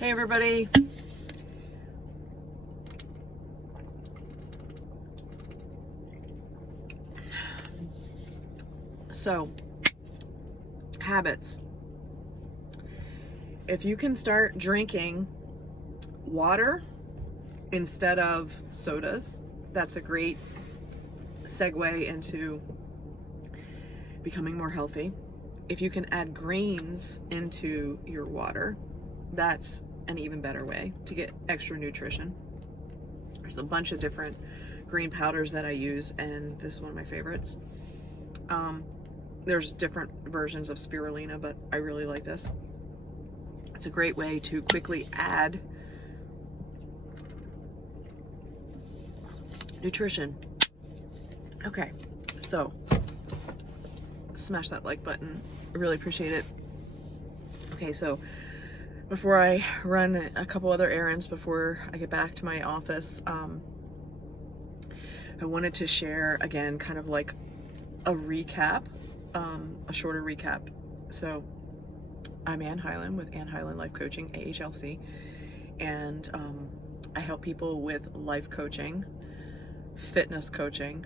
Hey everybody. So, habits. If you can start drinking water instead of sodas, that's a great segue into becoming more healthy. If you can add greens into your water, that's an even better way to get extra nutrition. There's a bunch of different green powders that I use, and this is one of my favorites. There's different versions of spirulina, but I really like this. It's a great way to quickly add nutrition. Okay, so smash that like button. I really appreciate it. Okay, so before I run a couple other errands before I get back to my office, I wanted to share again kind of like a recap, a shorter recap. So I'm Ann Hyland with Hyland Life Coaching, AHLC, and I help people with life coaching, fitness coaching,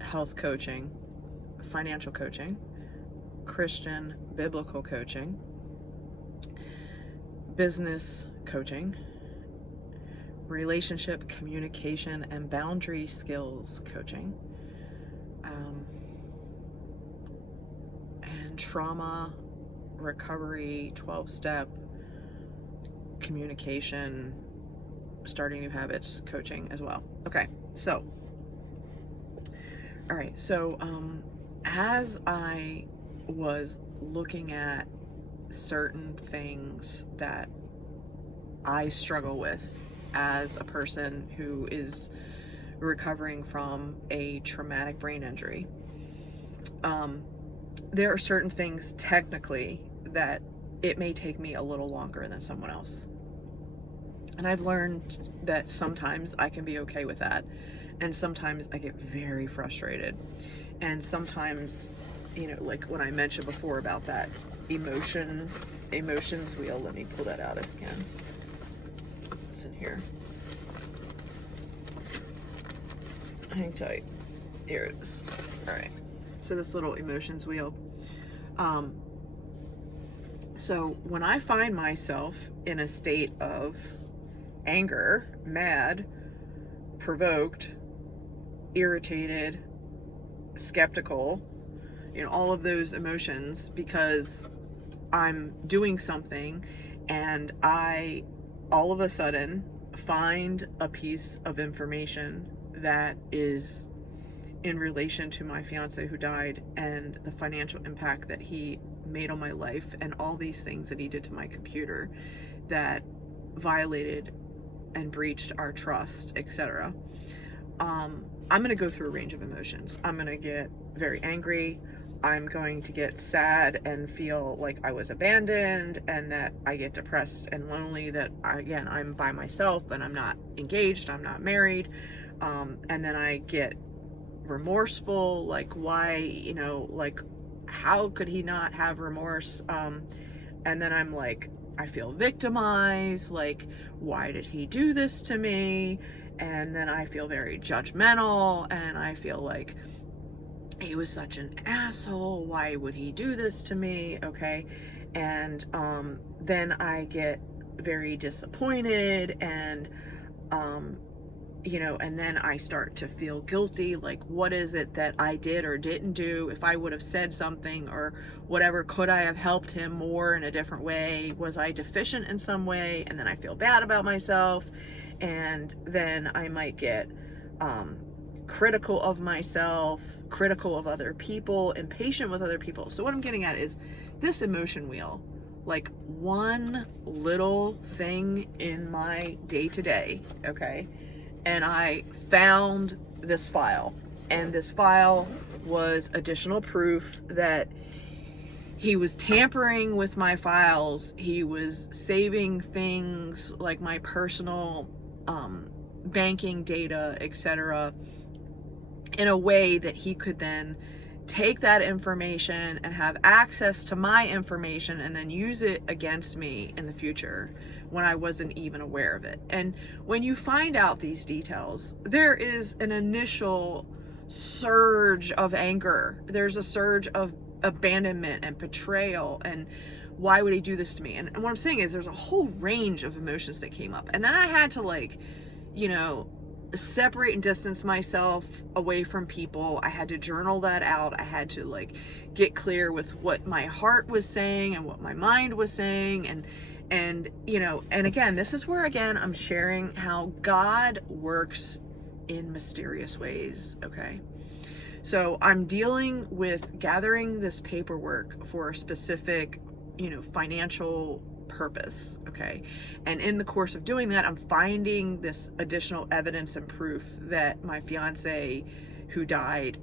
health coaching, financial coaching, Christian biblical coaching, business coaching, relationship, communication, and boundary skills coaching, and trauma recovery, 12-step communication, starting new habits coaching as well. Okay, so all right, so as I was looking at certain things that I struggle with as a person who is recovering from a traumatic brain injury, there are certain things technically that it may take me a little longer than someone else. And I've learned that sometimes I can be okay with that. And sometimes I get very frustrated. And sometimes, you know, like when I mentioned before about that emotions wheel, let me pull that out again. It's in here. Hang tight. Here it is. All right. So this little emotions wheel. So when I find myself in a state of anger, mad, provoked, irritated, skeptical, you know, all of those emotions because I'm doing something and I all of a sudden find a piece of information that is in relation to my fiance who died and the financial impact that he made on my life and all these things that he did to my computer that violated and breached our trust, etc. I'm going to go through a range of emotions. I'm going to get very angry. I'm going to get sad and feel like I was abandoned and that I get depressed and lonely, that I'm by myself and I'm not engaged, I'm not married. And then I get remorseful, like why, you know, like how could he not have remorse? And then I'm like, I feel victimized, like why did he do this to me? And then I feel very judgmental and I feel like he was such an asshole, why would he do this to me? Okay. And then I get very disappointed and you know, and then I start to feel guilty, like what is it that I did or didn't do? If I would have said something or whatever, could I have helped him more in a different way? Was I deficient in some way? And then I feel bad about myself, and then I might get critical of myself, critical of other people, impatient with other people. So what I'm getting at is this emotion wheel, like one little thing in my day-to-day, okay? And I found this file, and this file was additional proof that he was tampering with my files. He was saving things like my personal banking data, etc., in a way that he could then take that information and have access to my information and then use it against me in the future when I wasn't even aware of it. And when you find out these details, there is an initial surge of anger. There's a surge of abandonment and betrayal and why would he do this to me? And what I'm saying is there's a whole range of emotions that came up. And then I had to, like, you know, separate and distance myself away from people. I had to journal that out. I had to, like, get clear with what my heart was saying and what my mind was saying. And you know, and again, this is where, again, I'm sharing how God works in mysterious ways, okay? So I'm dealing with gathering this paperwork for a specific, you know, financial purpose, okay? And in the course of doing that, I'm finding this additional evidence and proof that my fiance who died,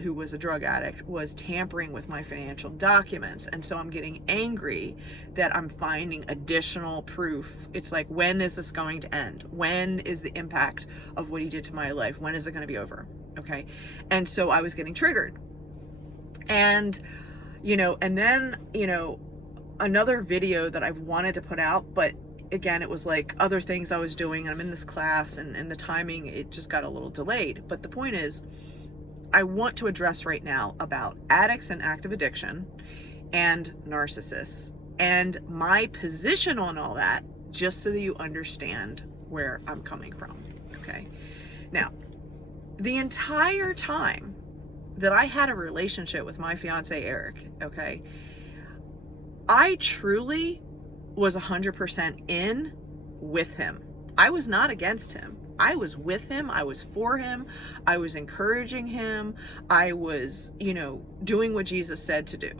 who was a drug addict, was tampering with my financial documents. And so I'm getting angry that I'm finding additional proof. It's like, when is this going to end? When is the impact of what he did to my life? When is it going to be over? Okay. And so I was getting triggered. And, you know, and then, you know, another video that I've wanted to put out, but again, it was like other things I was doing. I'm in this class and the timing, it just got a little delayed. But the point is, I want to address right now about addicts and active addiction and narcissists and my position on all that, just so that you understand where I'm coming from. Okay. Now, the entire time that I had a relationship with my fiance, Eric, okay, I truly was 100% in with him. I was not against him. I was with him. I was for him. I was encouraging him. I was, you know, doing what Jesus said to do.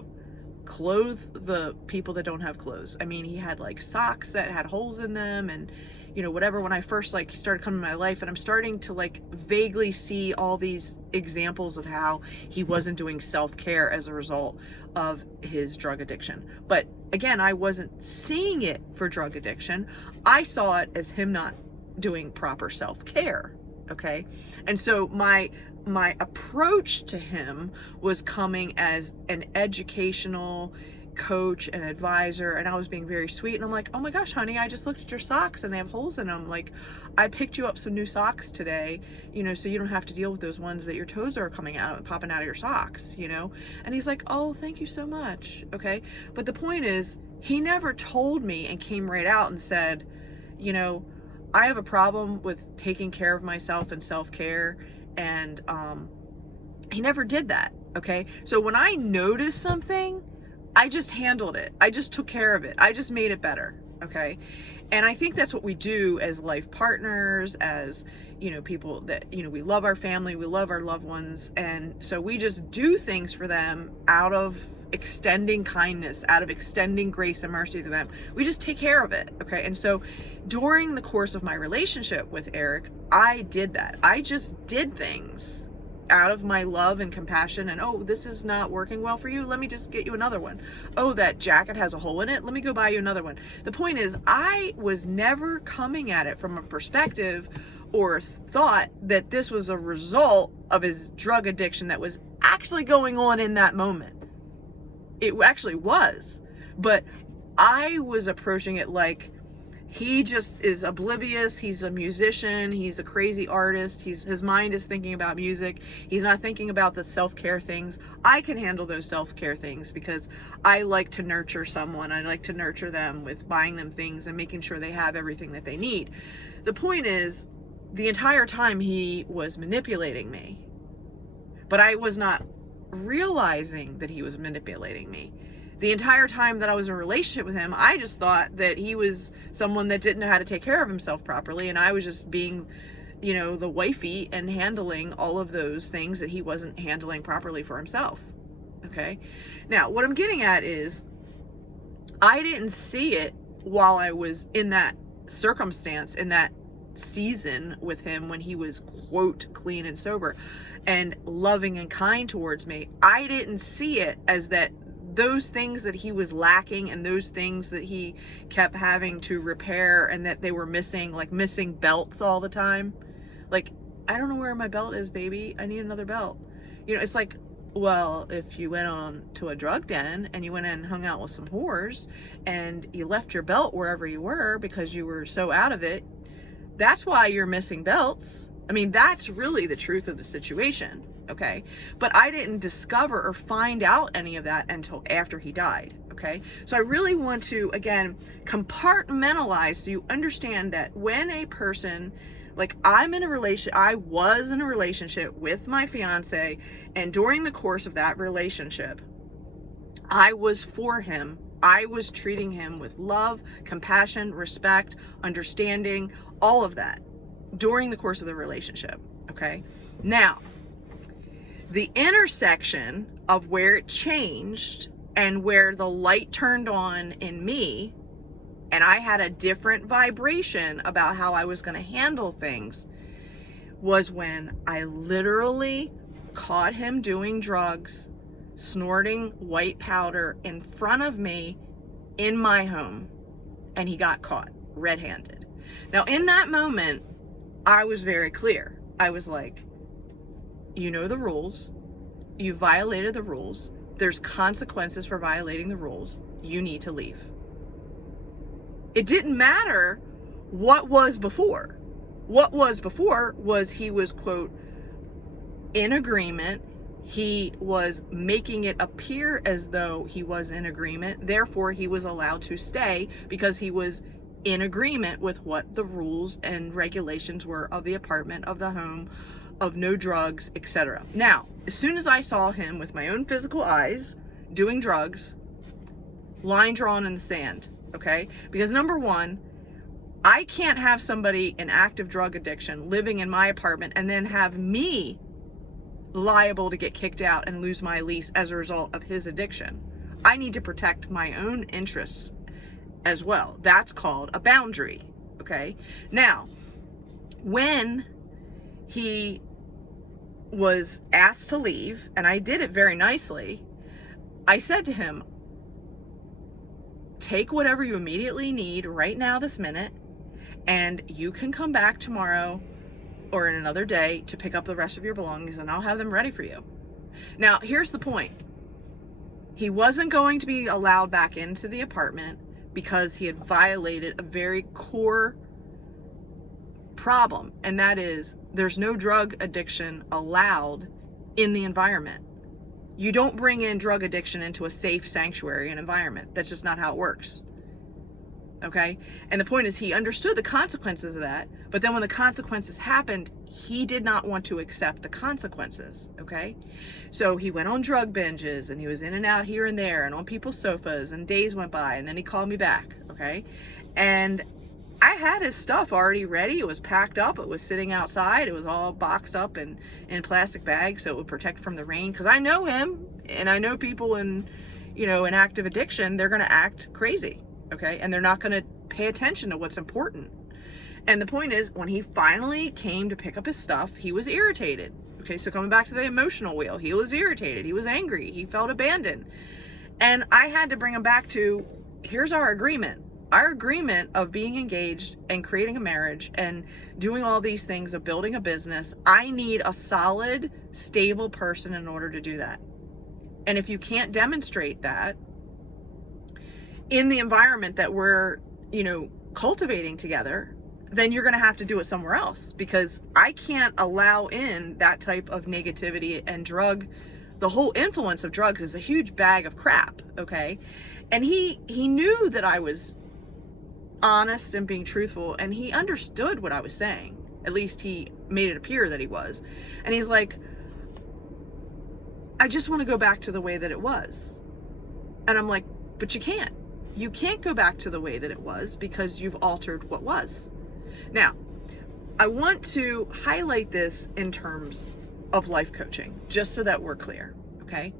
Clothe the people that don't have clothes. I mean, he had like socks that had holes in them and, you know, whatever. When I first like started coming in my life, and I'm starting to like vaguely see all these examples of how he wasn't doing self-care as a result of his drug addiction. But again, I wasn't seeing it for drug addiction. I saw it as him not doing proper self-care. Okay. And so my approach to him was coming as an educational coach and advisor, and I was being very sweet, and I'm like, oh my gosh, honey, I just looked at your socks and they have holes in them. Like, I picked you up some new socks today, you know, so you don't have to deal with those ones that your toes are coming out and popping out of your socks, you know? And he's like, oh, thank you so much. Okay. But the point is, he never told me and came right out and said, you know, I have a problem with taking care of myself and self-care. And he never did that. Okay. So when I noticed something, I just handled it. I just took care of it. I just made it better. Okay. And I think that's what we do as life partners, as, you know, people that, you know, we love our family, we love our loved ones. And so we just do things for them out of extending kindness, out of extending grace and mercy to them. We just take care of it. Okay. And so during the course of my relationship with Eric, I did that. I just did things out of my love and compassion. And, oh, this is not working well for you. Let me just get you another one. Oh, that jacket has a hole in it. Let me go buy you another one. The point is, I was never coming at it from a perspective or thought that this was a result of his drug addiction that was actually going on in that moment. It actually was. But I was approaching it like, he just is oblivious. He's a musician. He's a crazy artist. His mind is thinking about music. He's not thinking about the self-care things. I can handle those self-care things because I like to nurture someone. I like to nurture them with buying them things and making sure they have everything that they need. The point is, the entire time he was manipulating me, but I was not realizing that he was manipulating me. The entire time that I was in a relationship with him, I just thought that he was someone that didn't know how to take care of himself properly. And I was just being, you know, the wifey and handling all of those things that he wasn't handling properly for himself. Okay. Now, what I'm getting at is, I didn't see it while I was in that circumstance, in that season with him when he was, quote, clean and sober and loving and kind towards me. I didn't see it as that those things that he was lacking and those things that he kept having to repair and that they were missing, like missing belts all the time. Like, I don't know where my belt is, baby. I need another belt. You know, it's like, Well, if you went on to a drug den and you went in and hung out with some whores and you left your belt wherever you were because you were so out of it, that's why you're missing belts. I mean, that's really the truth of the situation, okay? But I didn't discover or find out any of that until after he died, okay? So I really want to, again, compartmentalize so you understand that when a person, like I was in a relationship with my fiance, and during the course of that relationship, I was for him. I was treating him with love, compassion, respect, understanding, all of that during the course of the relationship, okay? Now, the intersection of where it changed and where the light turned on in me, and I had a different vibration about how I was going to handle things, was when I literally caught him doing drugs, snorting white powder in front of me in my home, and he got caught red-handed. Now, in that moment, I was very clear. I was like, you know the rules. You violated the rules. There's consequences for violating the rules. You need to leave. It didn't matter what was before. What was before was he was, quote, in agreement. He was making it appear as though he was in agreement. Therefore, he was allowed to stay because he was in agreement with what the rules and regulations were of the apartment, of the home, of no drugs, etc. Now, as soon as I saw him with my own physical eyes doing drugs, line drawn in the sand, okay? Because number one, I can't have somebody in active drug addiction living in my apartment and then have me liable to get kicked out and lose my lease as a result of his addiction. I need to protect my own interests as well. That's called a boundary, okay? Now, when he was asked to leave, and I did it very nicely, I said to him, take whatever you immediately need right now, this minute, and you can come back tomorrow or in another day to pick up the rest of your belongings, and I'll have them ready for you. Now, here's the point. He wasn't going to be allowed back into the apartment because he had violated a very core problem, and that is there's no drug addiction allowed in the environment. You don't bring in drug addiction into a safe sanctuary and environment. That's just not how it works. Okay? And the point is, he understood the consequences of that, but then when the consequences happened, he did not want to accept the consequences. Okay? So he went on drug binges, and he was in and out here and there and on people's sofas, and days went by, and then he called me back. Okay? And I had his stuff already ready. It was packed up. It was sitting outside. It was all boxed up in plastic bags so it would protect from the rain. Because I know him, and I know people in active addiction, they're going to act crazy. Okay? And they're not going to pay attention to what's important. And the point is, when he finally came to pick up his stuff, he was irritated. Okay? So coming back to the emotional wheel, he was irritated. He was angry. He felt abandoned. And I had to bring him back to, here's our agreement. Our agreement of being engaged and creating a marriage and doing all these things of building a business. I need a solid, stable person in order to do that. And if you can't demonstrate that in the environment that we're, cultivating together, then you're going to have to do it somewhere else, because I can't allow in that type of negativity and the whole influence of drugs is a huge bag of crap. Okay. And he knew that I was honest and being truthful, and he understood what I was saying. At least he made it appear that he was. And he's like, I just want to go back to the way that it was. And I'm like, but you can't. You can't go back to the way that it was because you've altered what was. Now, I want to highlight this in terms of life coaching, just so that we're clear, okay?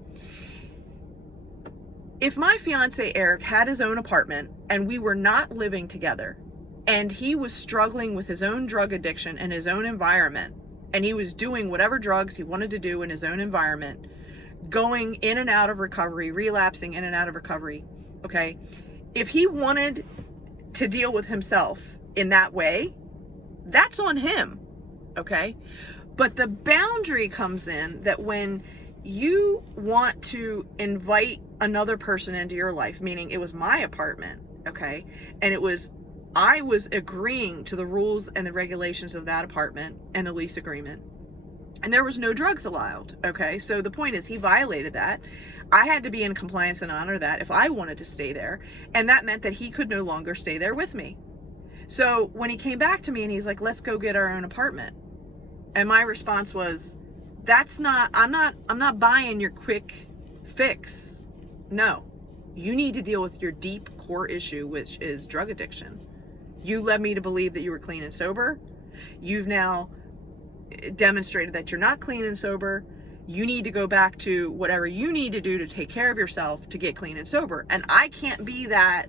If my fiance Eric had his own apartment and we were not living together, and he was struggling with his own drug addiction in his own environment, and he was doing whatever drugs he wanted to do in his own environment, going in and out of recovery, relapsing in and out of recovery, okay? If he wanted to deal with himself in that way, that's on him, okay? But the boundary comes in that when you want to invite another person into your life, meaning it was my apartment, okay? And I was agreeing to the rules and the regulations of that apartment and the lease agreement. And there was no drugs allowed, okay? So the point is, he violated that. I had to be in compliance and honor that if I wanted to stay there. And that meant that he could no longer stay there with me. So when he came back to me and he's like, let's go get our own apartment. And my response was, I'm not buying your quick fix. No, you need to deal with your deep core issue, which is drug addiction. You led me to believe that you were clean and sober. You've now demonstrated that you're not clean and sober. You need to go back to whatever you need to do to take care of yourself to get clean and sober. And I can't be that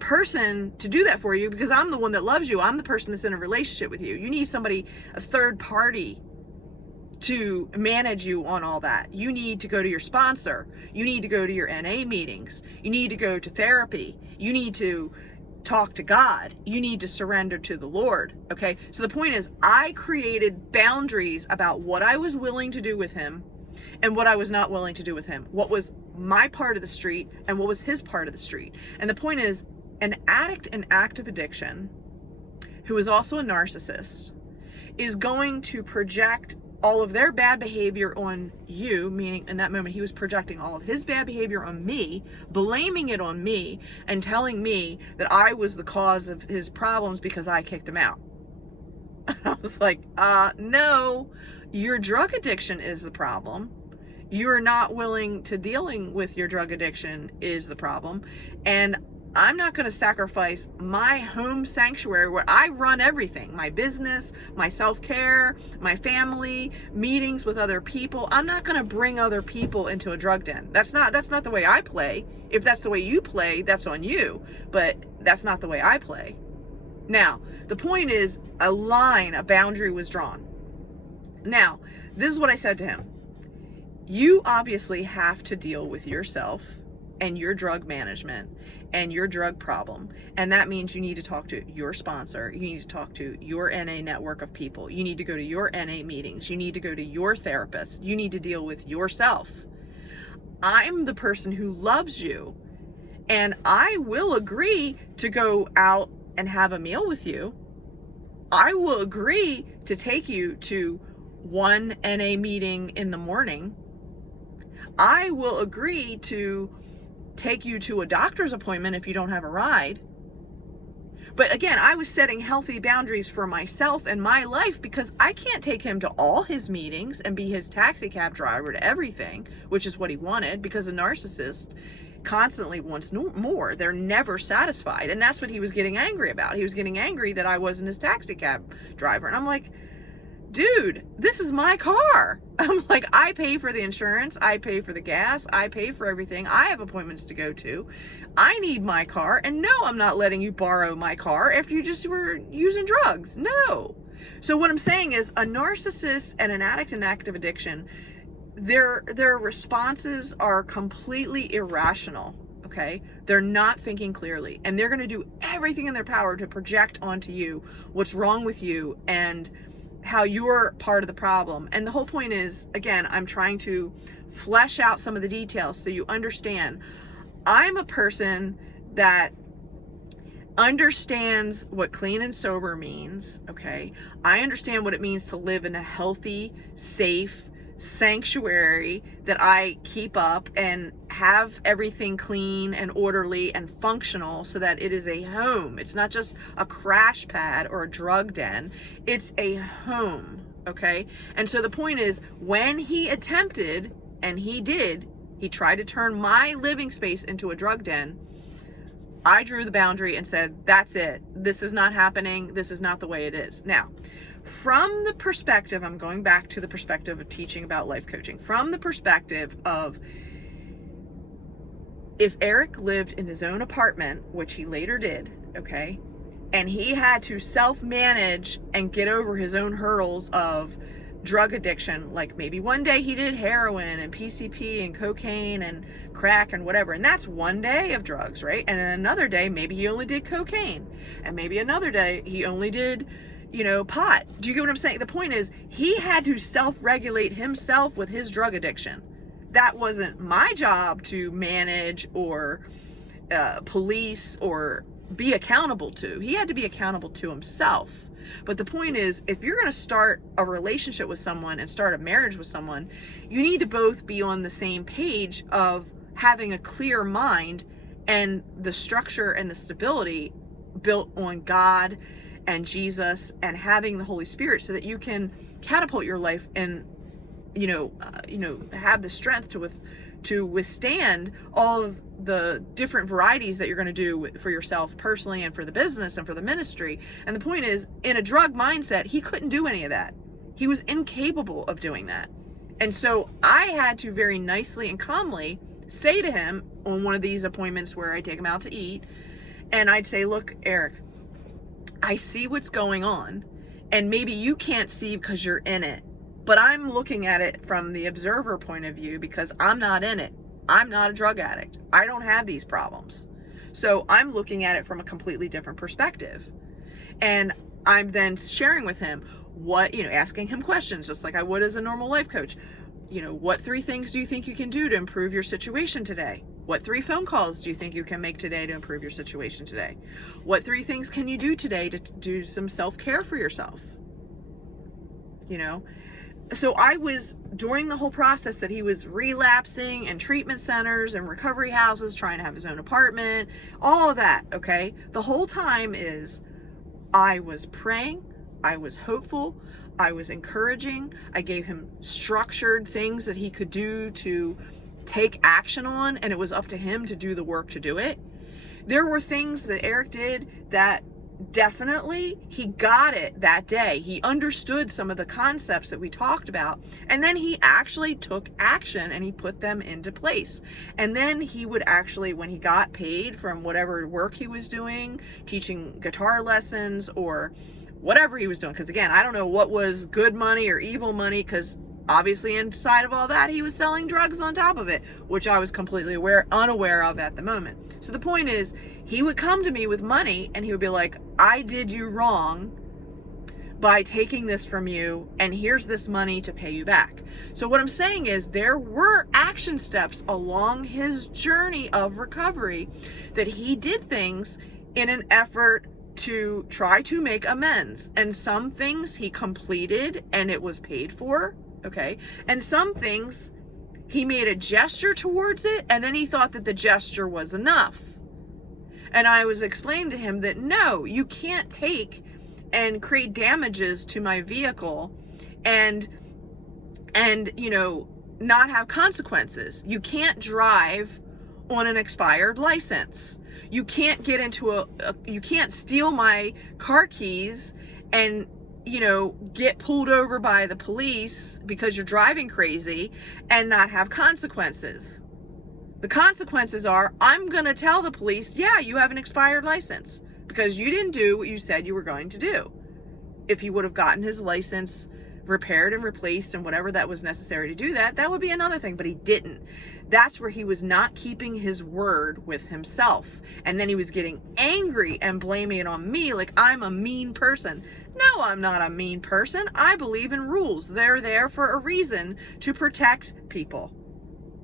person to do that for you, because I'm the one that loves you. I'm the person that's in a relationship with you. You need somebody, a third party, to manage you on all that. You need to go to your sponsor. You need to go to your NA meetings. You need to go to therapy. You need to talk to God. You need to surrender to the Lord. Okay. So the point is, I created boundaries about what I was willing to do with him and what I was not willing to do with him. What was my part of the street and what was his part of the street. And the point is, an addict in active addiction who is also a narcissist is going to project all of their bad behavior on you, meaning in that moment he was projecting all of his bad behavior on me, blaming it on me, and telling me that I was the cause of his problems because I kicked him out. I was like, no, your drug addiction is the problem. You're not willing to dealing with your drug addiction is the problem. And I'm not going to sacrifice my home sanctuary where I run everything, my business, my self-care, my family, meetings with other people. I'm not going to bring other people into a drug den. That's not the way I play. If that's the way you play, that's on you, but that's not the way I play. Now, the point is, a boundary was drawn. Now, this is what I said to him. You obviously have to deal with yourself and your drug management and your drug problem. And that means you need to talk to your sponsor. You need to talk to your NA network of people. You need to go to your NA meetings. You need to go to your therapist. You need to deal with yourself. I'm the person who loves you, and I will agree to go out and have a meal with you. I will agree to take you to one NA meeting in the morning. I will agree to take you to a doctor's appointment if you don't have a ride. But again, I was setting healthy boundaries for myself and my life, because I can't take him to all his meetings and be his taxi cab driver to everything, which is what he wanted, because a narcissist constantly wants more. They're never satisfied. And that's what he was getting angry about. He was getting angry that I wasn't his taxi cab driver. And I'm like, dude, this is my car. I'm like, I pay for the insurance. I pay for the gas. I pay for everything. I have appointments to go to. I need my car. And no, I'm not letting you borrow my car after you just were using drugs. No. So what I'm saying is, a narcissist and an addict in active addiction, their responses are completely irrational. Okay? They're not thinking clearly, and they're going to do everything in their power to project onto you what's wrong with you and how you're part of the problem. And the whole point is, again, I'm trying to flesh out some of the details so you understand. I'm a person that understands what clean and sober means, okay? I understand what it means to live in a healthy, safe sanctuary that I keep up and have everything clean and orderly and functional so that it is a home. It's not just a crash pad or a drug den. It's a home, okay? And so the point is, when he attempted, and he did, he tried to turn my living space into a drug den, I drew the boundary and said, that's it. This is not happening. This is not the way it is. Now, from the perspective, I'm going back to the perspective of teaching about life coaching, from the perspective of, if Eric lived in his own apartment, which he later did, okay, and he had to self-manage and get over his own hurdles of drug addiction, like maybe one day he did heroin and PCP and cocaine and crack and whatever, and that's one day of drugs, right? And then another day, maybe he only did cocaine, and maybe another day he only did, pot. Do you get what I'm saying? The point is, he had to self-regulate himself with his drug addiction. That wasn't my job to manage or police or be accountable to. He had to be accountable to himself. But the point is, if you're going to start a relationship with someone and start a marriage with someone, you need to both be on the same page of having a clear mind and the structure and the stability built on God and Jesus and having the Holy Spirit, so that you can catapult your life and have the strength to withstand all of the different varieties that you're going to do for yourself personally and for the business and for the ministry. And the point is, in a drug mindset, he couldn't do any of that. He was incapable of doing that. And so I had to very nicely and calmly say to him on one of these appointments where I take him out to eat, and I'd say, look, Eric, I see what's going on, and maybe you can't see because you're in it, but I'm looking at it from the observer point of view because I'm not in it. I'm not a drug addict. I don't have these problems. So I'm looking at it from a completely different perspective. And I'm then sharing with him asking him questions, just like I would as a normal life coach. What 3 things do you think you can do to improve your situation today? What 3 phone calls do you think you can make today to improve your situation today? What 3 things can you do today to do some self-care for yourself? So I was, during the whole process that he was relapsing in treatment centers and recovery houses, trying to have his own apartment, all of that, okay? The whole time is I was praying, I was hopeful, I was encouraging, I gave him structured things that he could do to take action on, and it was up to him to do the work to do it. There were things that Eric did that definitely he got it that day. He understood some of the concepts that we talked about, and then he actually took action and he put them into place. And then he would actually, when he got paid from whatever work he was doing, teaching guitar lessons or whatever he was doing, because again, I don't know what was good money or evil money, because obviously inside of all that he was selling drugs on top of it, which I was completely unaware of at the moment. So the point is, he would come to me with money and he would be like, I did you wrong by taking this from you, and here's this money to pay you back. So what I'm saying is, there were action steps along his journey of recovery that he did things in an effort to try to make amends. And some things he completed and it was paid for, okay? And some things he made a gesture towards it, and then he thought that the gesture was enough. And I was explaining to him that no, you can't take and create damages to my vehicle and not have consequences. You can't drive on an expired license. You can't get into you can't steal my car keys and get pulled over by the police because you're driving crazy and not have consequences. The consequences are, I'm going to tell the police, yeah, you have an expired license because you didn't do what you said you were going to do. If he would have gotten his license repaired and replaced and whatever that was necessary to do that would be another thing, but he didn't. That's where he was not keeping his word with himself. And then he was getting angry and blaming it on me like I'm a mean person. No, I'm not a mean person. I believe in rules. They're there for a reason, to protect people.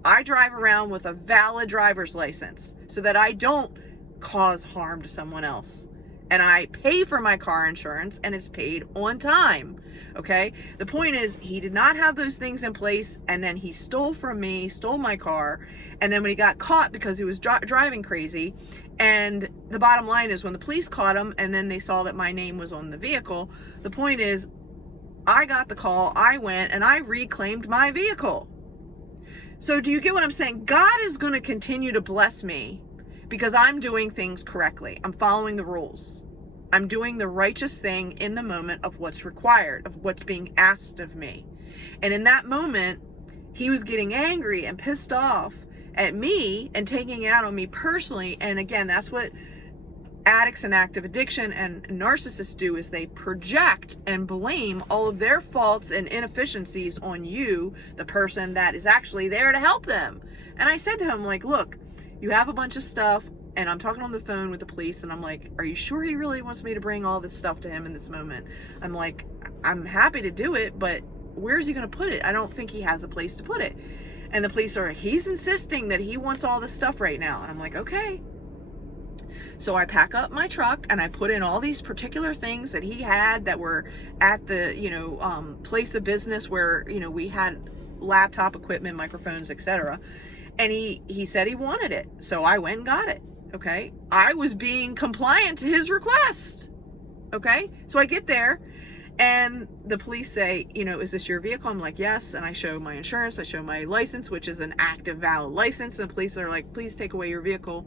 I drive around with a valid driver's license so that I don't cause harm to someone else. And I pay for my car insurance, and it's paid on time, okay? The point is, he did not have those things in place, and then he stole from me, stole my car, and then when he got caught because he was driving crazy, and the bottom line is, when the police caught him, and then they saw that my name was on the vehicle, the point is, I got the call, I went, and I reclaimed my vehicle. So do you get what I'm saying? God is going to continue to bless me because I'm doing things correctly. I'm following the rules. I'm doing the righteous thing in the moment of what's required, of what's being asked of me. And in that moment, he was getting angry and pissed off at me and taking it out on me personally. And again, that's what addicts and active addiction and narcissists do, is they project and blame all of their faults and inefficiencies on you, the person that is actually there to help them. And I said to him, like, look, you have a bunch of stuff. and I'm talking on the phone with the police, and I'm like, are you sure he really wants me to bring all this stuff to him in this moment? I'm like, I'm happy to do it, but where's he going to put it? I don't think he has a place to put it. And the police are like, he's insisting that he wants all this stuff right now. And I'm like, okay. So I pack up my truck and I put in all these particular things that he had that were at the, place of business where, we had laptop equipment, microphones, etc. And he said he wanted it. So I went and got it. Okay. I was being compliant to his request. Okay. So I get there and the police say, is this your vehicle? I'm like, yes. And I show my insurance. I show my license, which is an active, valid license. And the police are like, please take away your vehicle.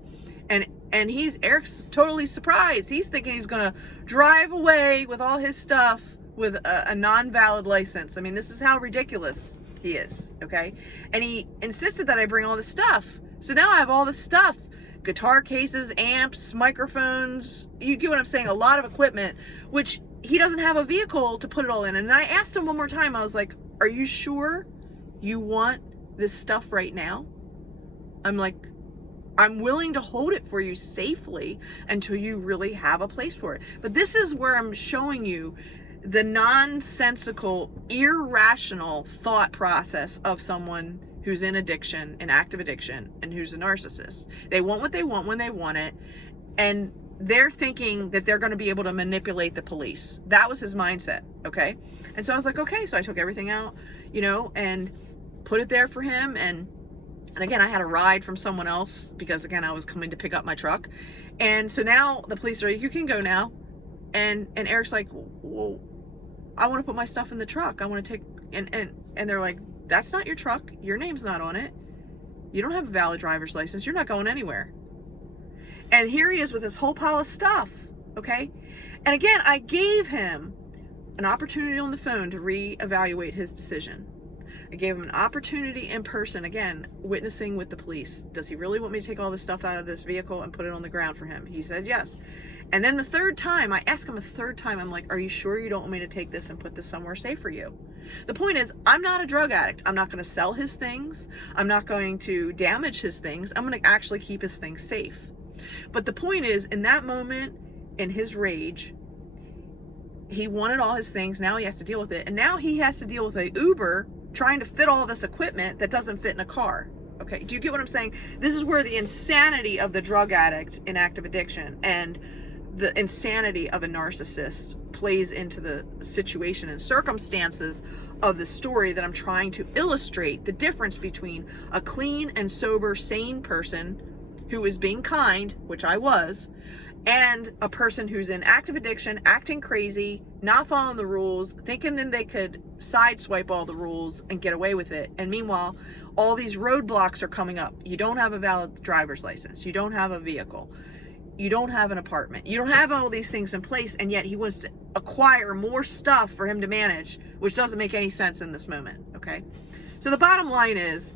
And Eric's totally surprised. He's thinking he's going to drive away with all his stuff with a non-valid license. I mean, this is how ridiculous he is, okay? And he insisted that I bring all the stuff. So now I have all the stuff. Guitar cases, amps, microphones. You get what I'm saying? A lot of equipment, which he doesn't have a vehicle to put it all in. And I asked him one more time. I was like, are you sure you want this stuff right now? I'm like, I'm willing to hold it for you safely until you really have a place for it. But this is where I'm showing you the nonsensical, irrational thought process of someone who's in addiction, in active addiction, and who's a narcissist. They want what they want when they want it, and they're thinking that they're going to be able to manipulate the police. That was his mindset, okay? And so I was like, okay, so I took everything out, and put it there for him, and again, I had a ride from someone else because, again, I was coming to pick up my truck. And so now the police are like, you can go now. And Eric's like, well, I want to put my stuff in the truck. I want to take, and they're like, that's not your truck. Your name's not on it. You don't have a valid driver's license. You're not going anywhere. And here he is with this whole pile of stuff, okay? And again, I gave him an opportunity on the phone to reevaluate his decision. I gave him an opportunity in person, again, witnessing with the police. Does he really want me to take all this stuff out of this vehicle and put it on the ground for him? He said yes. And then the third time, I asked him a third time, I'm like, are you sure you don't want me to take this and put this somewhere safe for you? The point is, I'm not a drug addict. I'm not going to sell his things. I'm not going to damage his things. I'm going to actually keep his things safe. But the point is, in that moment, in his rage, he wanted all his things. Now he has to deal with it. And now he has to deal with a Uber trying to fit all this equipment that doesn't fit in a car. Okay, do you get what I'm saying? This is where the insanity of the drug addict in active addiction and the insanity of a narcissist plays into the situation and circumstances of the story that I'm trying to illustrate the difference between a clean and sober, sane person who is being kind, which I was, and a person who's in active addiction, acting crazy, not following the rules, thinking that they could sideswipe all the rules and get away with it. And meanwhile, all these roadblocks are coming up. You don't have a valid driver's license. You don't have a vehicle. You don't have an apartment. You don't have all these things in place, and yet he wants to acquire more stuff for him to manage, which doesn't make any sense in this moment, okay? So the bottom line is,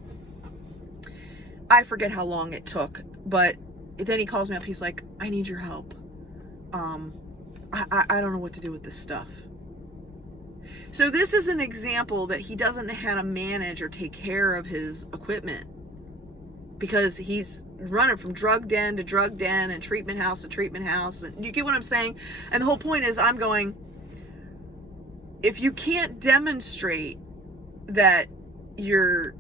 I forget how long it took, but then he calls me up. He's like, I need your help. I don't know what to do with this stuff. So this is an example that he doesn't know how to manage or take care of his equipment because he's running from drug den to drug den and treatment house to treatment house. And you get what I'm saying? And the whole point is I'm going, if you can't demonstrate that you're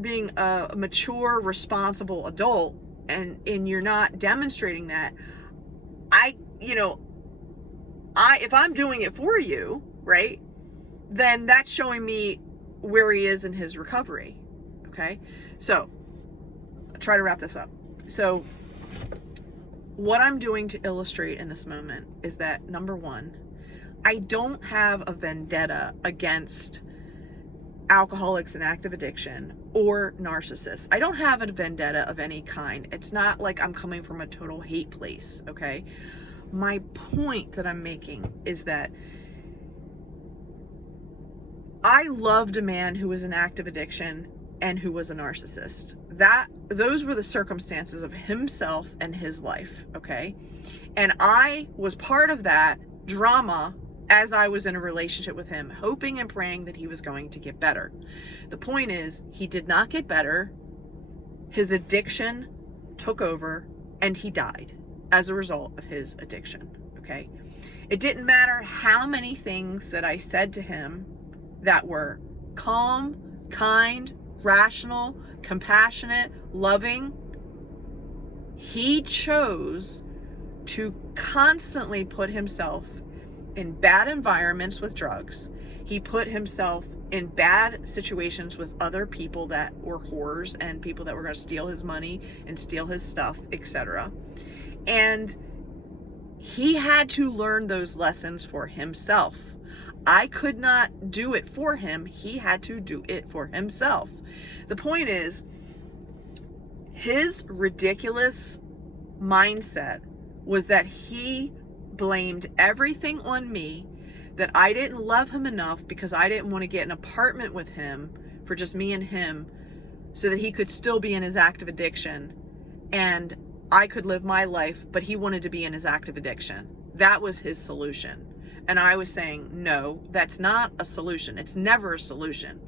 being a mature, responsible adult, and you're not demonstrating that, if I'm doing it for you, right, then that's showing me where he is in his recovery. Okay, so I'll try to wrap this up. So what I'm doing to illustrate in this moment is that, number one, I don't have a vendetta against alcoholics and active addiction or narcissists. I don't have a vendetta of any kind. It's not like I'm coming from a total hate place, okay? My point that I'm making is that I loved a man who was in active addiction and who was a narcissist. Those were the circumstances of himself and his life, okay? And I was part of that drama as I was in a relationship with him, hoping and praying that he was going to get better. The point is, he did not get better. His addiction took over, and he died as a result of his addiction, okay? It didn't matter how many things that I said to him that were calm, kind, rational, compassionate, loving. He chose to constantly put himself in bad environments with drugs. He put himself in bad situations with other people that were whores and people that were going to steal his money and steal his stuff, etc. And he had to learn those lessons for himself. I could not do it for him. He had to do it for himself. The point is, his ridiculous mindset was that he blamed everything on me, that I didn't love him enough because I didn't want to get an apartment with him for just me and him so that he could still be in his active addiction and I could live my life, but he wanted to be in his active addiction. That was his solution. And I was saying, no, that's not a solution. It's never a solution.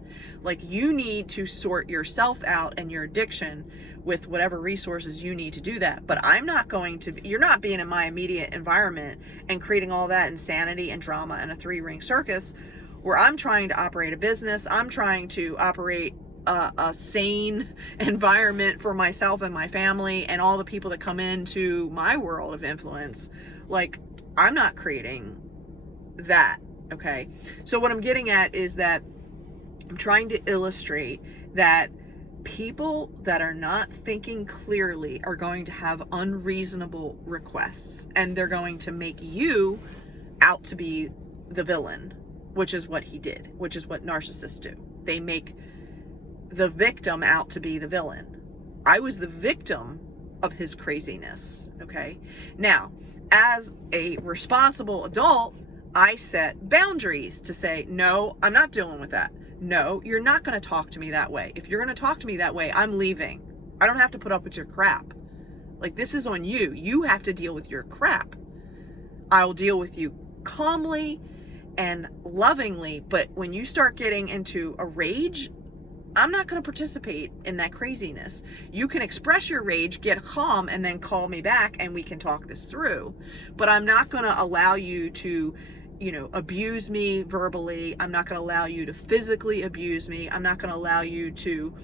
Like, you need to sort yourself out and your addiction with whatever resources you need to do that. But I'm not going to, you're not being in my immediate environment and creating all that insanity and drama and a 3-ring circus where I'm trying to operate a business. I'm trying to operate a sane environment for myself and my family and all the people that come into my world of influence. Like, I'm not creating that, okay? So what I'm getting at is that I'm trying to illustrate that people that are not thinking clearly are going to have unreasonable requests, and they're going to make you out to be the villain, which is what he did, which is what narcissists do. They make the victim out to be the villain. I was the victim of his craziness, okay? Now, as a responsible adult, I set boundaries to say, no, I'm not dealing with that. No, you're not going to talk to me that way. If you're going to talk to me that way, I'm leaving. I don't have to put up with your crap. Like, this is on you. You have to deal with your crap. I'll deal with you calmly and lovingly, but when you start getting into a rage, I'm not going to participate in that craziness. You can express your rage, get calm, and then call me back and we can talk this through. But I'm not going to allow you to, abuse me verbally. I'm not going to allow you to physically abuse me. I'm not going to allow you to,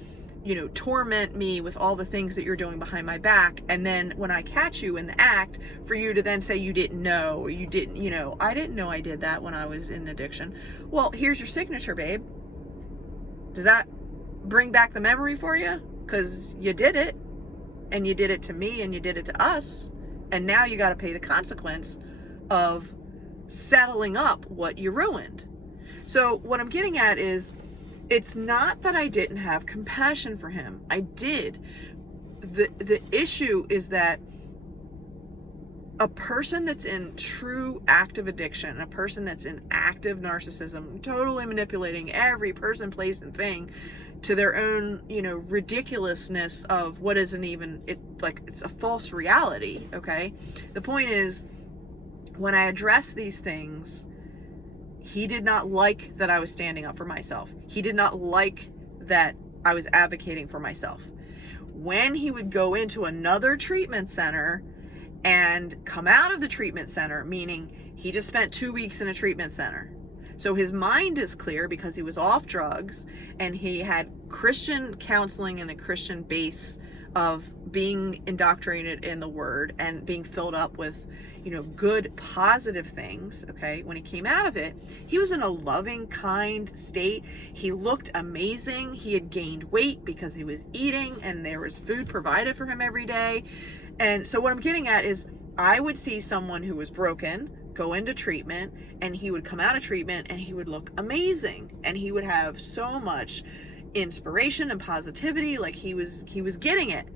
torment me with all the things that you're doing behind my back. And then when I catch you in the act, for you to then say you didn't know, or you didn't, I didn't know I did that when I was in addiction. Well, here's your signature, babe. Does that bring back the memory for you? Because you did it, and you did it to me, and you did it to us, and now you got to pay the consequence of settling up what you ruined. So what I'm getting at is, it's not that I didn't have compassion for him. I did. The issue is that a person that's in true active addiction, a person that's in active narcissism, totally manipulating every person, place, and thing to their own, ridiculousness of what isn't even, it's a false reality, okay? The point is, when I address these things, he did not like that I was standing up for myself. He did not like that I was advocating for myself. When he would go into another treatment center and come out of the treatment center, meaning he just spent 2 weeks in a treatment center, so his mind is clear because he was off drugs and he had Christian counseling and a Christian base of being indoctrinated in the word and being filled up with, good, positive things, okay? When he came out of it, he was in a loving, kind state. He looked amazing. He had gained weight because he was eating and there was food provided for him every day. And so what I'm getting at is, I would see someone who was broken go into treatment, and he would come out of treatment and he would look amazing, and he would have so much inspiration and positivity, like he was getting it.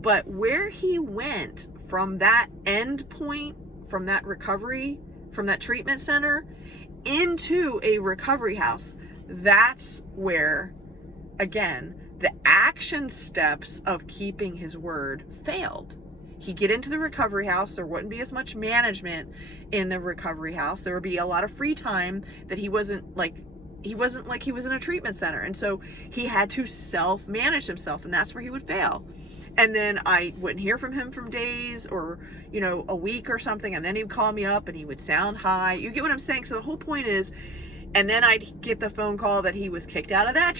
But where he went from that end point, from that recovery, from that treatment center into a recovery house, that's where, again, the action steps of keeping his word failed. He'd get into the recovery house. There wouldn't be as much management in the recovery house. There would be a lot of free time that he wasn't like he was in a treatment center. And so he had to self-manage himself, and that's where he would fail. And then I wouldn't hear from him for days or, a week or something. And then he'd call me up and he would sound high. You get what I'm saying? So the whole point is, and then I'd get the phone call that he was kicked out of that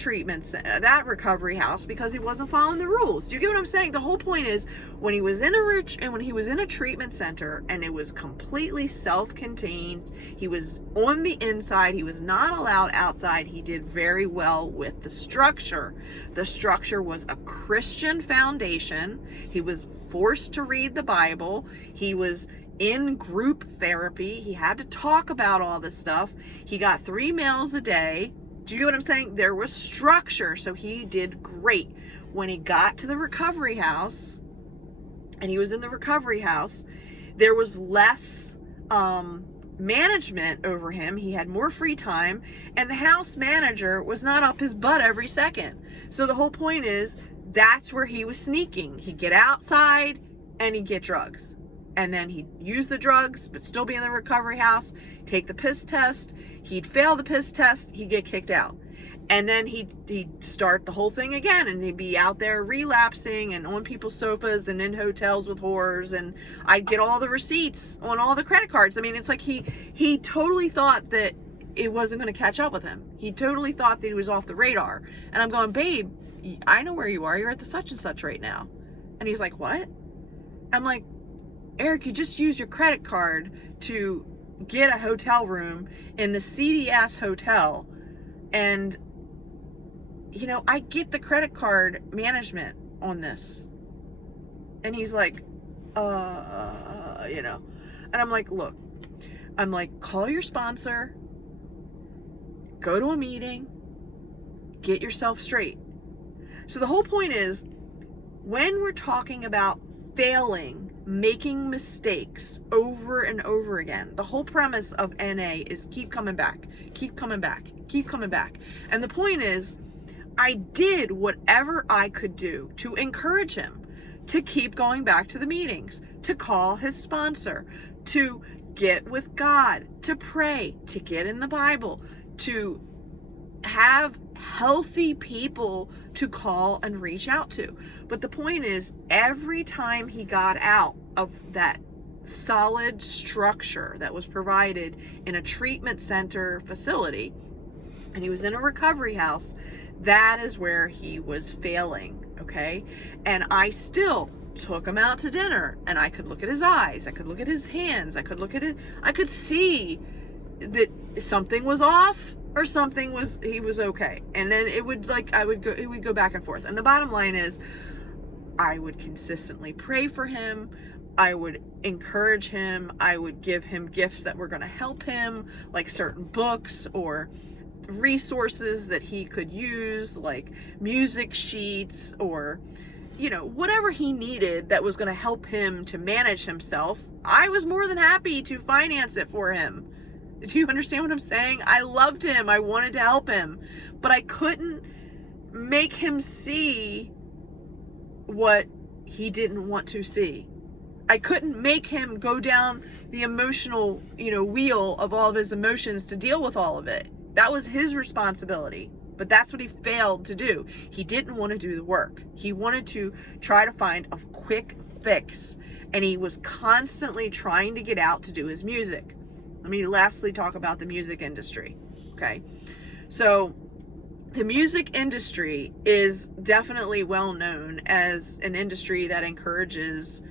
that recovery house because he wasn't following the rules. Do you get what I'm saying? The whole point is, when he was in a treatment center and it was completely self-contained, he was on the inside, he was not allowed outside, he did very well with the structure. The structure was a Christian foundation. He was forced to read the Bible. He was in group therapy. He had to talk about all this stuff. He got 3 meals a day. Do you get what I'm saying? There was structure, so he did great. When he got to the recovery house, and he was in the recovery house, there was less management over him. He had more free time, and the house manager was not up his butt every second. So the whole point is, that's where he was sneaking. He'd get outside and he'd get drugs. And then he'd use the drugs, but still be in the recovery house, take the piss test. He'd fail the piss test, he'd get kicked out. And then he'd start the whole thing again, and he'd be out there relapsing and on people's sofas and in hotels with whores. And I'd get all the receipts on all the credit cards. I mean, it's like he totally thought that it wasn't going to catch up with him. He totally thought that he was off the radar. And I'm going, babe, I know where you are. You're at the such and such right now. And he's like, what? I'm like, Eric, you just use your credit card to get a hotel room in the CDS hotel. And, I get the credit card management on this. And he's like, And I'm like, look, call your sponsor, go to a meeting, get yourself straight. So the whole point is, when we're talking about failing, making mistakes over and over again, the whole premise of NA is keep coming back, keep coming back, keep coming back. And the point is, I did whatever I could do to encourage him to keep going back to the meetings, to call his sponsor, to get with God, to pray, to get in the Bible, to have healthy people to call and reach out to. But the point is, every time he got out of that solid structure that was provided in a treatment center facility, and he was in a recovery house, that is where he was failing, okay? And I still took him out to dinner, and I could look at his eyes, I could look at his hands, I could look at it, I could see that something was off, or he was okay. And then it would go back and forth. And the bottom line is, I would consistently pray for him. I would encourage him. I would give him gifts that were going to help him, like certain books or resources that he could use, like music sheets or, whatever he needed that was going to help him to manage himself. I was more than happy to finance it for him. Do you understand what I'm saying? I loved him. I wanted to help him. But I couldn't make him see what he didn't want to see. I couldn't make him go down the emotional, wheel of all of his emotions to deal with all of it. That was his responsibility. But that's what he failed to do. He didn't want to do the work. He wanted to try to find a quick fix. And he was constantly trying to get out to do his music. Let me lastly talk about the music industry. Okay. So the music industry is definitely well known as an industry that encourages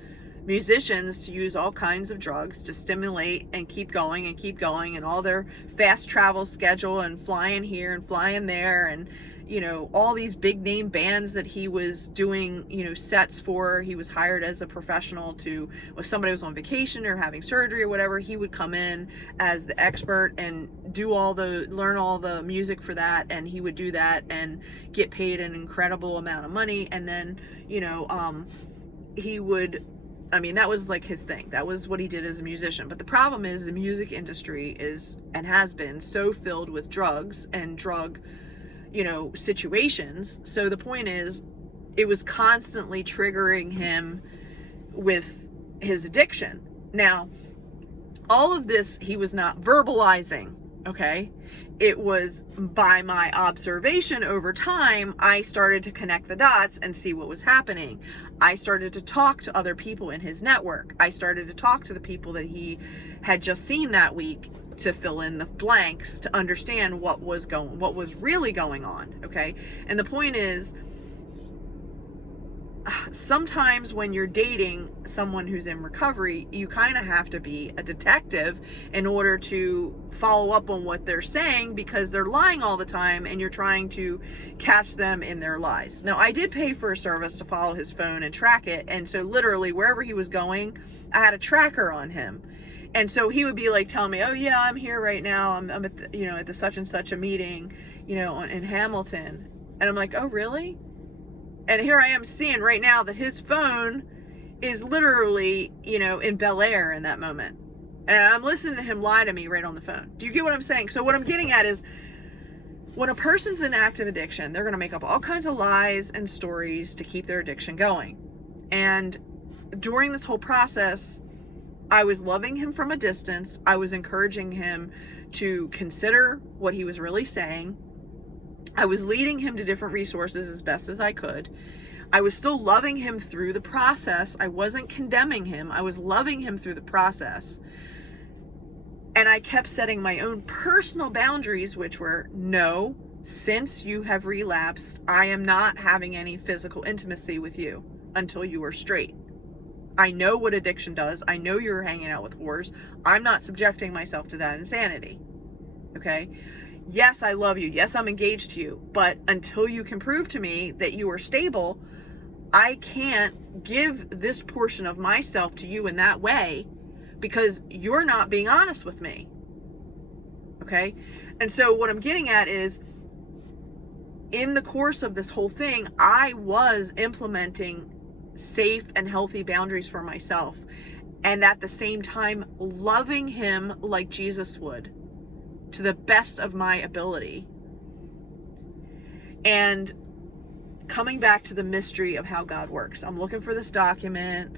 musicians to use all kinds of drugs to stimulate and keep going and all their fast travel schedule and flying here and flying there and all these big name bands that he was doing sets for. He was hired as a professional to, if somebody was on vacation or having surgery or whatever, he would come in as the expert and learn all the music for that, and he would do that and get paid an incredible amount of money. And then he would, that was like his thing. That was what he did as a musician. But the problem is, the music industry is and has been so filled with drugs and drug situations. So the point is, it was constantly triggering him with his addiction. Now, all of this he was not verbalizing, Okay. It was by my observation over time, I started to connect the dots and see what was happening. I started to talk to other people in his network. I started to talk to the people that he had just seen that week to fill in the blanks, to understand what was really going on. Okay. And the point is, sometimes when you're dating someone who's in recovery, you kind of have to be a detective in order to follow up on what they're saying, because they're lying all the time and you're trying to catch them in their lies. Now, I did pay for a service to follow his phone and track it. And so literally wherever he was going, I had a tracker on him. And so he would be like telling me, oh yeah, I'm here right now. I'm at the, at the such and such a meeting, in Hamilton. And I'm like, oh really? And here I am seeing right now that his phone is literally, in Bel Air in that moment. And I'm listening to him lie to me right on the phone. Do you get what I'm saying? So what I'm getting at is, when a person's in active addiction, they're going to make up all kinds of lies and stories to keep their addiction going. And during this whole process, I was loving him from a distance. I was encouraging him to consider what he was really saying. I was leading him to different resources as best as I could. I was still loving him through the process. I wasn't condemning him. I was loving him through the process. And I kept setting my own personal boundaries, which were, no, since you have relapsed, I am not having any physical intimacy with you until you are straight. I know what addiction does. I know you're hanging out with whores. I'm not subjecting myself to that insanity. Okay? Yes, I love you. Yes, I'm engaged to you. But until you can prove to me that you are stable, I can't give this portion of myself to you in that way, because you're not being honest with me. Okay? And so what I'm getting at is, in the course of this whole thing, I was implementing safe and healthy boundaries for myself. And at the same time, loving him like Jesus would, to the best of my ability. And coming back to the mystery of how God works. I'm looking for this document.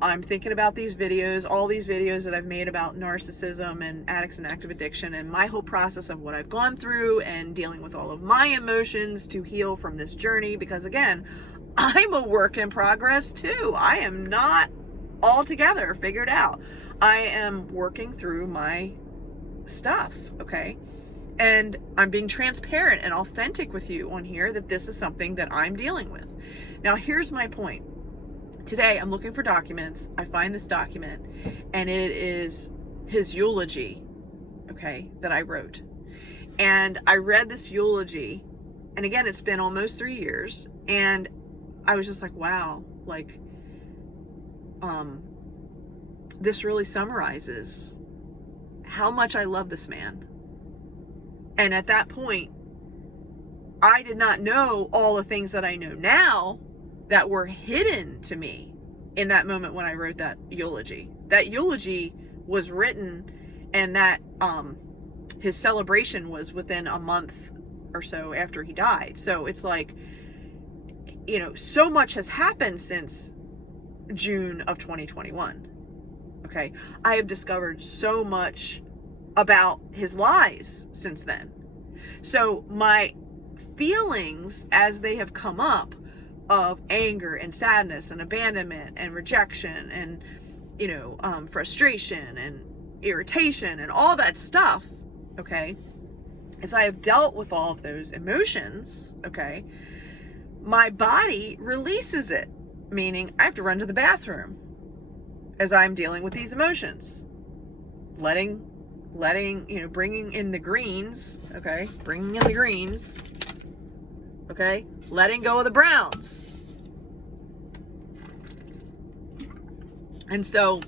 I'm thinking about these videos, all these videos that I've made about narcissism and addicts and active addiction, and my whole process of what I've gone through and dealing with all of my emotions to heal from this journey. Because again, I'm a work in progress too. I am not altogether figured out. I am working through my stuff, okay? And I'm being transparent and authentic with you on here that this is something that I'm dealing with. Now, here's my point. Today, I'm looking for documents. I find this document, and it is his eulogy, okay, that I wrote. And I read this eulogy, and again, it's been almost 3 years, and I was just like, wow, like, this really summarizes how much I love this man. And at that point, I did not know all the things that I know now that were hidden to me in that moment when I wrote that eulogy. That eulogy was written, and that his celebration was within a month or so after he died. So it's like, so much has happened since June of 2021. Okay. I have discovered so much about his lies since then. So my feelings as they have come up of anger and sadness and abandonment and rejection and, frustration and irritation and all that stuff, okay, as I have dealt with all of those emotions, okay, my body releases it, meaning I have to run to the bathroom as I'm dealing with these emotions, letting, bringing in the greens, okay, okay, letting go of the browns. And so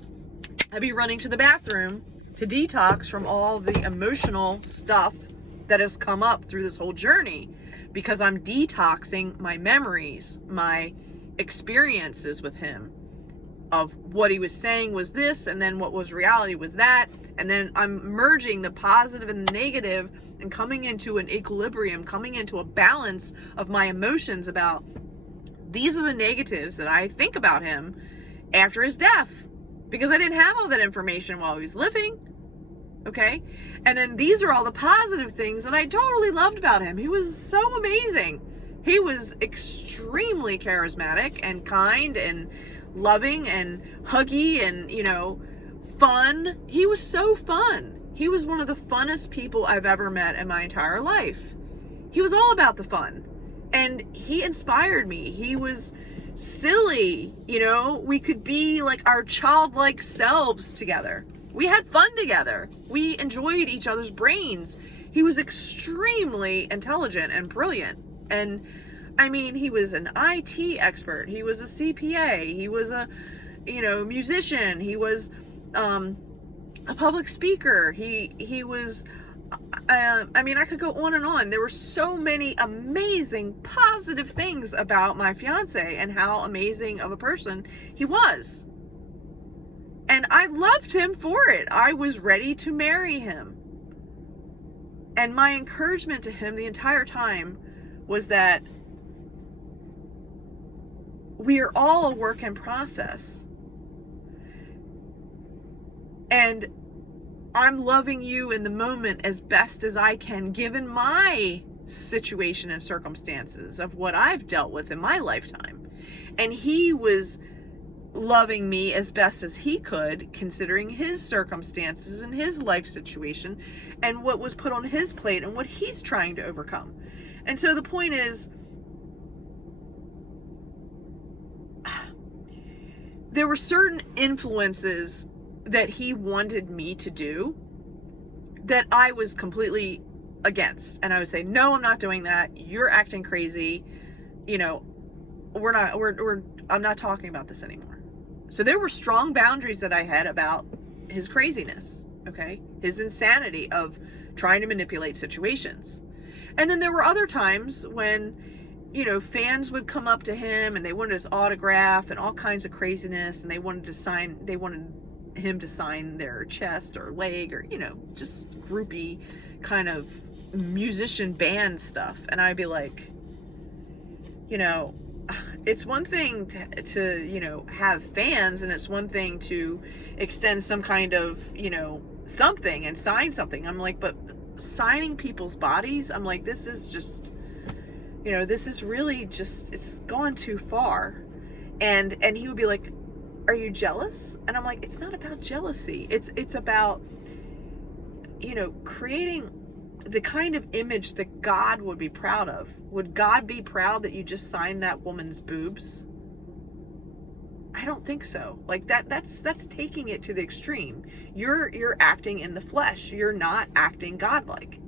I'd be running to the bathroom to detox from all the emotional stuff that has come up through this whole journey, because I'm detoxing my memories, my experiences with him, of what he was saying was this, and then what was reality was that, and then I'm merging the positive and the negative and coming into an equilibrium, coming into a balance of my emotions about, these are the negatives that I think about him after his death, because I didn't have all that information while he was living. Okay? And then these are all the positive things that I totally loved about him. He was so amazing. He was extremely charismatic and kind and loving and huggy and, fun. He was so fun. He was one of the funnest people I've ever met in my entire life. He was all about the fun. And he inspired me. He was silly. We could be like our childlike selves together. We had fun together. We enjoyed each other's brains. He was extremely intelligent and brilliant. And he was an IT expert. He was a CPA. He was a, musician. He was a public speaker. He was, I could go on and on. There were so many amazing, positive things about my fiance and how amazing of a person he was. And I loved him for it. I was ready to marry him. And my encouragement to him the entire time was that we are all a work in process. And I'm loving you in the moment as best as I can, given my situation and circumstances of what I've dealt with in my lifetime. And he was loving me as best as he could, considering his circumstances and his life situation and what was put on his plate and what he's trying to overcome. And so the point is, there were certain influences that he wanted me to do that I was completely against. And I would say, no, I'm not doing that. You're acting crazy. I'm not talking about this anymore. So there were strong boundaries that I had about his craziness, okay? His insanity of trying to manipulate situations. And then there were other times when, fans would come up to him and they wanted his autograph and all kinds of craziness, and they wanted him to sign their chest or leg or, just groupie kind of musician band stuff. And I'd be like, it's one thing to have fans, and it's one thing to extend some kind of, something and sign something. I'm like, but signing people's bodies, I'm like, this is just, this is really just, it's gone too far. And he would be like, are you jealous? And I'm like, it's not about jealousy. It's about, creating the kind of image that God would be proud of. Would God be proud that you just signed that woman's boobs? I don't think so. Like that's taking it to the extreme. You're acting in the flesh. You're not acting godlike.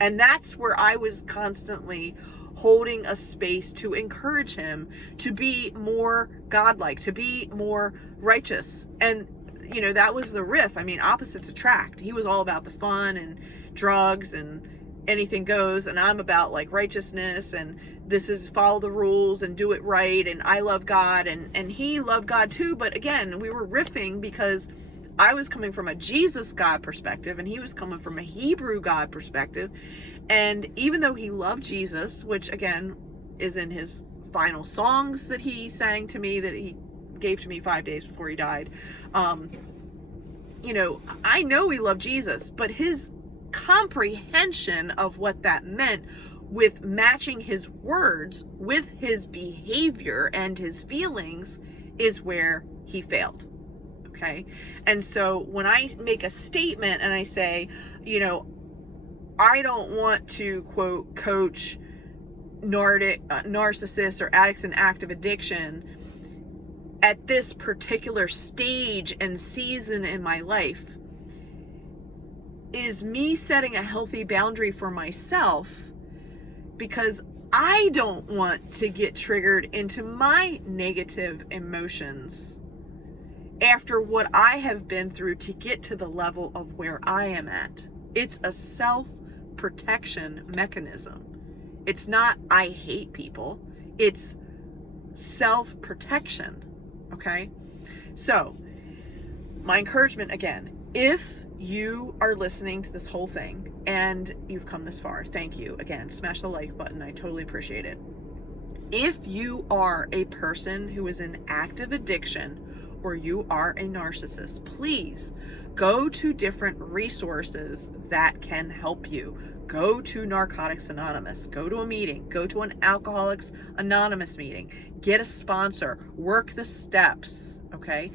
And that's where I was constantly holding a space to encourage him to be more godlike, to be more righteous. And that was the riff. Opposites attract. He was all about the fun and drugs and anything goes, and I'm about like righteousness, and this is follow the rules and do it right, and I love God, and he loved God too. But again, we were riffing because I was coming from a Jesus God perspective and he was coming from a Hebrew God perspective. And even though he loved Jesus, which again is in his final songs that he sang to me, that he gave to me 5 days before he died, I know he loved Jesus, but his comprehension of what that meant with matching his words with his behavior and his feelings is where he failed. Okay. And so when I make a statement and I say, I don't want to quote coach narcissists or addicts in active addiction at this particular stage and season in my life, is me setting a healthy boundary for myself, because I don't want to get triggered into my negative emotions after what I have been through to get to the level of where I am at. It's a self-protection mechanism. It's not I hate people. It's self-protection. Okay? So, my encouragement again, if you are listening to this whole thing and you've come this far, thank you. Again, smash the like button. I totally appreciate it. If you are a person who is in active addiction or you are a narcissist, please go to different resources that can help you. Go to Narcotics Anonymous, go to a meeting, go to an Alcoholics Anonymous meeting, get a sponsor, work the steps, okay?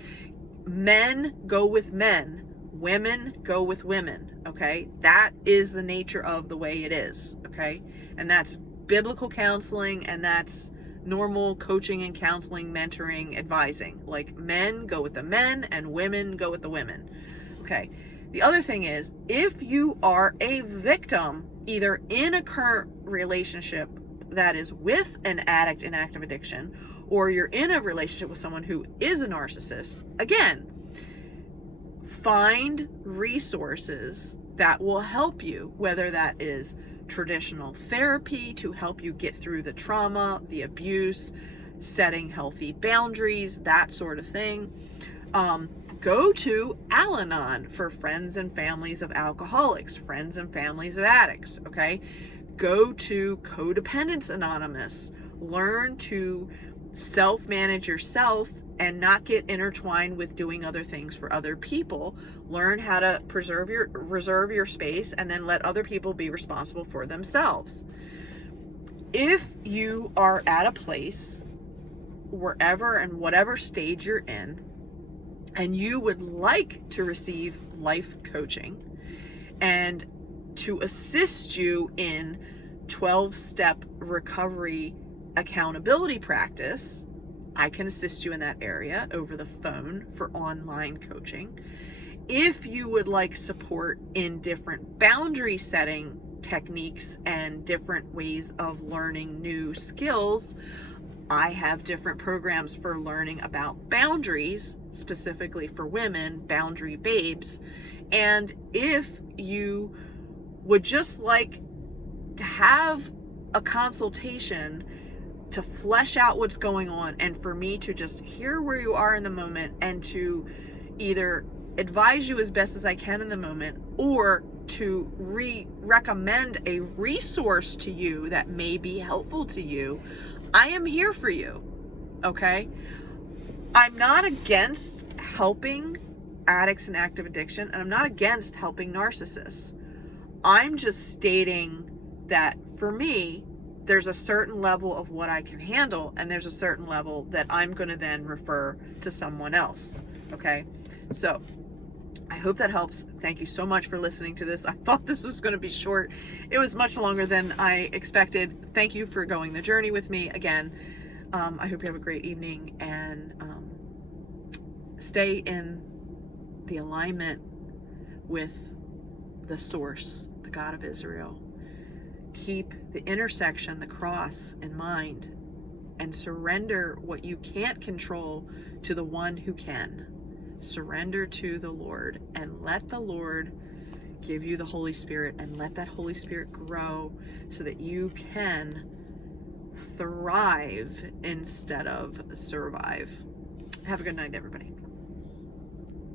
Men go with men, women go with women, okay? That is the nature of the way it is, okay? And that's biblical counseling, and that's normal coaching and counseling, mentoring, advising. Like, men go with the men and women go with the women. Okay. The other thing is, if you are a victim, either in a current relationship that is with an addict in active addiction, or you're in a relationship with someone who is a narcissist, again, find resources that will help you, whether that is traditional therapy to help you get through the trauma, the abuse, setting healthy boundaries, that sort of thing. Go to Al-Anon for friends and families of alcoholics, friends and families of addicts, okay? Go to Codependence Anonymous. Learn to self-manage yourself and not get intertwined with doing other things for other people. Learn how to reserve your space, and then let other people be responsible for themselves. If you are at a place, wherever and whatever stage you're in, and you would like to receive life coaching and to assist you in 12-step recovery accountability practice, I can assist you in that area over the phone for online coaching. If you would like support in different boundary setting techniques and different ways of learning new skills, I have different programs for learning about boundaries, specifically for women, Boundary Babes. And if you would just like to have a consultation to flesh out what's going on, and for me to just hear where you are in the moment and to either advise you as best as I can in the moment, or to recommend a resource to you that may be helpful to you, I am here for you, okay? I'm not against helping addicts in active addiction, and I'm not against helping narcissists. I'm just stating that for me, there's a certain level of what I can handle, and there's a certain level that I'm going to then refer to someone else, okay? So I hope that helps. Thank you so much for listening to this. I thought this was going to be short. It was much longer than I expected. Thank you for going the journey with me. Again, I hope you have a great evening, and stay in the alignment with the source, the God of Israel. Keep the intersection, the cross, in mind, and surrender what you can't control to the one who can. Surrender to the Lord, and let the Lord give you the Holy Spirit, and let that Holy Spirit grow so that you can thrive instead of survive. Have a good night, everybody.